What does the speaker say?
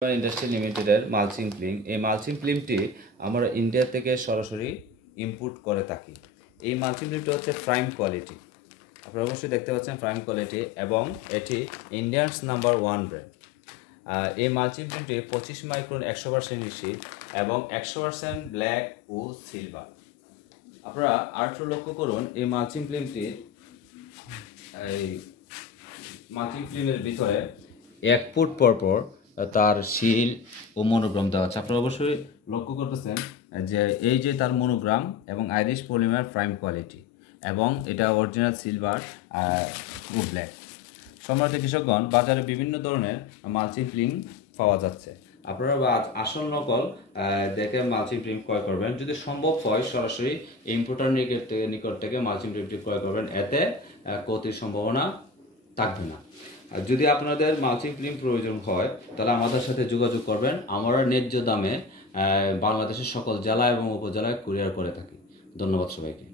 Industry লিমিটেডের mulching film. এই mulching ফিল্মটি আমরা ইন্ডিয়া থেকে সরাসরি ইম্পোর্ট করে থাকি। এই মালচিং ফিল্মটি হচ্ছে প্রাইম কোয়ালিটি, আপনারা অবশ্যই দেখতে পাচ্ছেন প্রাইম কোয়ালিটি, এবং এটি ইন্ডিয়ানস নাম্বার 1 ব্র্যান্ড। এই মালচিং ফিল্মটি 25 মাইক্রন 100% নিশ্চিত এবং 100% ব্ল্যাক ও সিলভার। আপনারা আরেকটু লক্ষ্য করুন, এই মালচিং ফিল্মটির ভিতরে 1 ফুট পরপর তার শিল ও মনোগ্রাম দেওয়া আছে। আপনারা অবশ্যই লক্ষ্য করতেছেন যে এই যে তার মনোগ্রাম এবং আইরিশ পলিমার প্রাইম কোয়ালিটি, এবং এটা অরিজিনাল সিলভার ও ব্ল্যাক। সম্মানিত কৃষকগণ, বাজারে বিভিন্ন ধরনের মালচিং ফিল্ম পাওয়া যাচ্ছে। আপনারা আসল নকল দেখে মালচিং ফিল্ম ক্রয় করবেন। যদি সম্ভব হয় সরাসরি ইম্পোর্টার নিকট থেকে মালচিং ফিল্মটি ক্রয় করবেন, এতে ক্ষতির সম্ভাবনা থাকবে না। আর যদি আপনাদের মালচিং ফিল্ম প্রয়োজন হয় তাহলে আমাদের সাথে যোগাযোগ করবেন। আমরা ন্যায্য দামে বাংলাদেশের সকল জেলা এবং উপজেলায় কুরিয়ার করে থাকি। ধন্যবাদ সবাইকে।